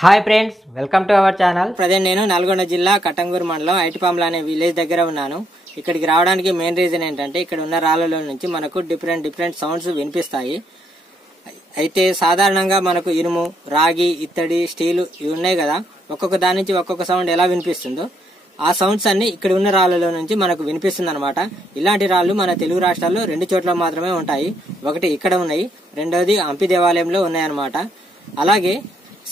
Hi friends, welcome to our channel. Present నేను నల్గొండ జిల్లా కట్టంగూరు మండలం ఐటిపాంల అనే విలేజ్ దగ్గర ఉన్నాను. ఇక్కడికి రావడానికి మెయిన్ రీజన్ ఏంటంటే ఇక్కడ ఉన్న రాళ్లలో నుంచి మనకు డిఫరెంట్ సౌండ్స్ వినిపిస్తాయి. అయితే సాధారణంగా మనకు ఇనుము, రాగి, ఇత్తడి, స్టీల్ ఇవి ఉన్నాయి కదా, ఒక్కొక్క దాని నుంచి ఒక్కొక్క సౌండ్ ఎలా వినిపిస్తుందో ఆ సౌండ్స్ అన్ని ఇక్కడ ఉన్న రాళ్లలో నుంచి మనకు వినిపిస్తుంది అనమాట. ఇలాంటి రాళ్లు మన తెలుగు రాష్ట్రాల్లో 2 చోట్ల మాత్రమే ఉంటాయి. ఒకటి ఇక్కడ ఉన్నాయి, రెండవది హంపి దేవాలయంలో ఉన్నాయన్నమాట. అలాగే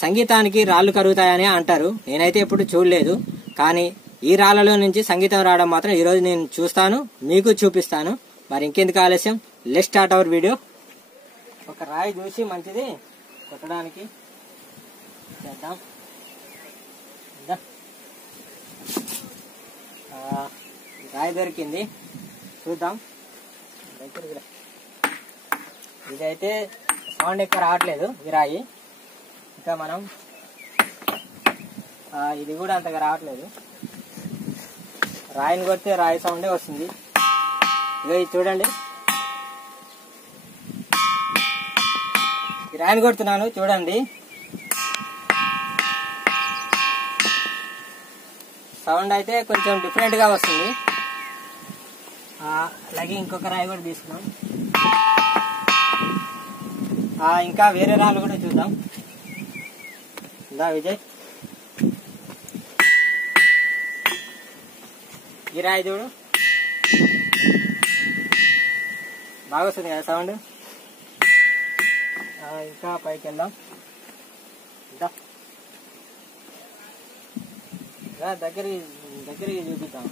సంగీతానికి రాళ్లు కరుగుతాయని అంటారు. నేనైతే ఎప్పుడు చూడలేదు, కానీ ఈ రాళ్లలో నుంచి సంగీతం రావడం మాత్రం ఈరోజు నేను చూస్తాను, మీకు చూపిస్తాను. మరి ఇంకెందుకు ఆలస్యం, లెట్స్ స్టార్ట్ అవర్ వీడియో. ఒక రాయి చూసి మంచిది కొట్టడానికి చేద్దాం. రాయి దొరికింది, చూద్దాం. ఇదైతే సౌండ్ ఎక్కువ రావట్లేదు ఈ రాయి. ఇంకా మనం ఇది కూడా అంతగా రావట్లేదు. రాయిని కొడితే రాయి సౌండే వస్తుంది. ఇది చూడండి, ఈ రాయిని కొడుతున్నాను చూడండి, సౌండ్ అయితే కొంచెం డిఫరెంట్ గా వస్తుంది. అలాగే ఇంకొక రాయి కూడా తీసుకున్నాం. ఇంకా వేరే రాళ్ళు కూడా చూద్దాం. విజయ్, ఈ రాయి చూడు, బాగా వస్తుంది కదా సౌండ్. ఇంకా పైకి వెళ్దాం. దగ్గరికి చూపిద్దాం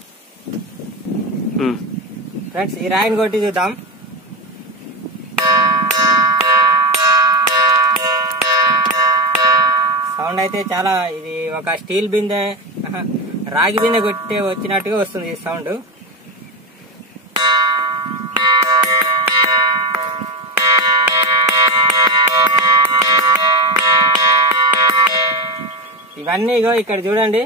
ఫ్రెండ్స్. ఈ రాయిని కొట్టి చూద్దాం. సౌండ్ అయితే చాలా, ఇది ఒక స్టీల్ బిందె, రాగి బిందె కొట్టే వచ్చినట్టుగా వస్తుంది ఈ సౌండ్. ఇవన్నీ ఇక్కడ చూడండి,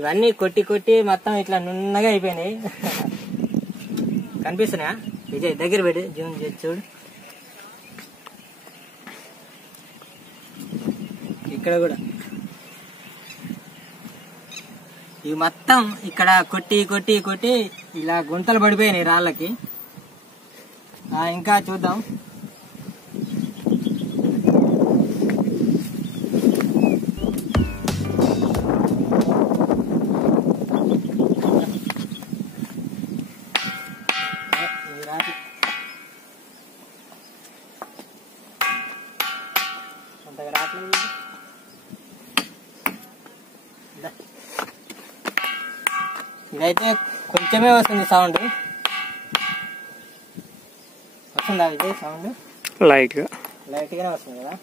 ఇవన్నీ కొట్టి కొట్టి మొత్తం ఇట్లా నున్నగా అయిపోయినాయి. కనిపిస్తున్నాయా విజయ్? దగ్గర పెట్టి జూమ్ చేసి చూడు. ఇక్కడ కూడా ఇవి మొత్తం ఇక్కడ కొట్టి కొట్టి కొట్టి ఇలా గుంతలు పడిపోయినాయి రాళ్ళకి. ఇంకా చూద్దాం. అంతగా రావట్లేదు, ఇదైతే కొంచెమే వస్తుంది సౌండ్. వస్తుందా విజయ్ సౌండ్? లైట్ గానే వస్తుంది కదా.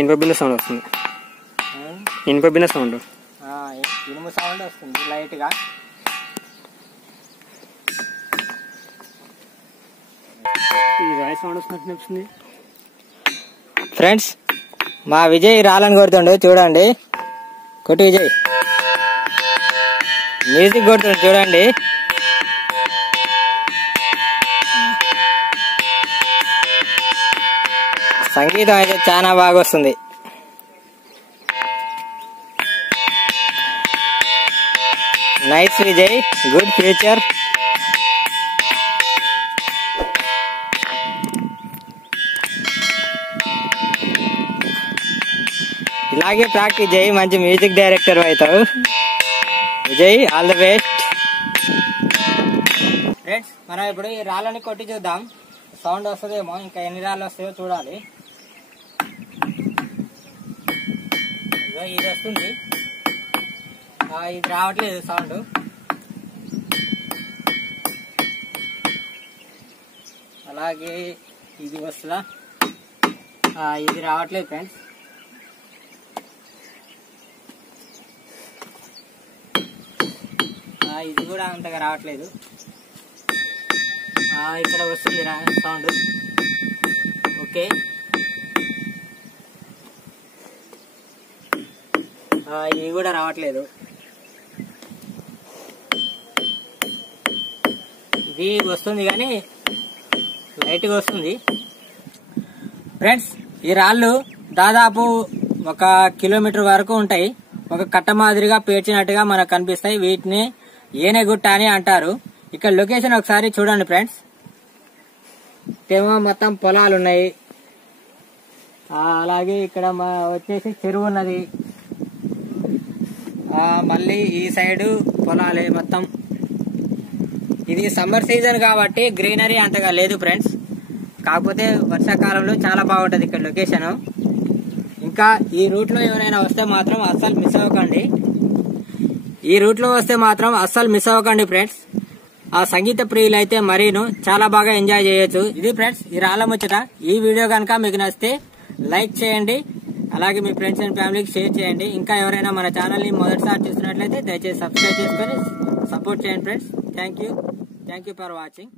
ఇనుప సౌండ్ వస్తుంది, ఇనుప సౌండ్, ఇనుము సౌండ్ వస్తుంది లైట్ గా. రాయి సౌండ్ వస్తుంది ఫ్రెండ్స్. మా విజయ్ రాళ్ళని కొడుతుండు చూడండి. కొట్టు విజయ్, మ్యూజిక్ కొడుతుండు చూడండి. సంగీతం అయితే చాలా బాగా వస్తుంది. Nice Vijay, good future. ఇలాగే ప్రాక్టీస్ చేయి, మంచి మ్యూజిక్ డైరెక్టర్ అవుతావు Vijay. All the best. Friends, మనం ఇప్పుడు ఈ రాళ్ళని కొట్టి చూద్దాం, సౌండ్ వస్తుందేమో. ఇంకా ఎన్ని రాళ్ళు వస్తాయో చూడాలి. ఇది వస్తుంది, ఇది రావట్లేదు సౌండ్. అలాగే ఇది వస్తుందా? ఇది రావట్లేదు ఫ్రెండ్స్. ఇది కూడా అంతగా రావట్లేదు. ఇక్కడ వస్తుంది సౌండ్. ఓకే, ఇది కూడా రావట్లేదు. ఇది వస్తుంది కానీ లైట్ గా వస్తుంది. ఫ్రెండ్స్ ఈ రాళ్ళు దాదాపు 1 కిలోమీటర్ వరకు ఉంటాయి. ఒక కట్ట మాదిరిగా పేర్చినట్టుగా మనకు కనిపిస్తాయి. వీటిని ఏనేగుట్ట అని అంటారు. ఇక్కడ లొకేషన్ ఒకసారి చూడండి ఫ్రెండ్స్. ఏమో మొత్తం పొలాలు ఉన్నాయి. అలాగే ఇక్కడ వచ్చేసి చెరువు ఉన్నది. మళ్ళీ ఈ సైడ్ పొలాలే మొత్తం. ఇది సమ్మర్ సీజన్ కాబట్టి గ్రీనరీ అంతగా లేదు ఫ్రెండ్స్. కాకపోతే వర్షాకాలంలో చాలా బాగుంటది ఇక్కడ లొకేషన్. ఇంకా ఈ రూట్ లో ఎవరైనా వస్తే మాత్రం అస్సలు మిస్ అవ్వకండి. ఈ రూట్ లో వస్తే మాత్రం అస్సలు మిస్ అవ్వకండి ఫ్రెండ్స్. ఆ సంగీత ప్రియులు అయితే మరీను చాలా బాగా ఎంజాయ్ చేయొచ్చు. ఇది ఫ్రెండ్స్ ఈ రాళ్ళ ముచ్చట. ఈ వీడియో కనుక మీకు నచ్చితే లైక్ చేయండి. అలాగే మీ ఫ్రెండ్స్ అండ్ ఫ్యామిలీకి షేర్ చేయండి. ఇంకా ఎవరైనా మన ఛానల్ ని మొదటిసారి చూస్తున్నట్లయితే దయచేసి సబ్స్క్రైబ్ చేసుకొని సపోర్ట్ చేయండి friends. Thank you for watching.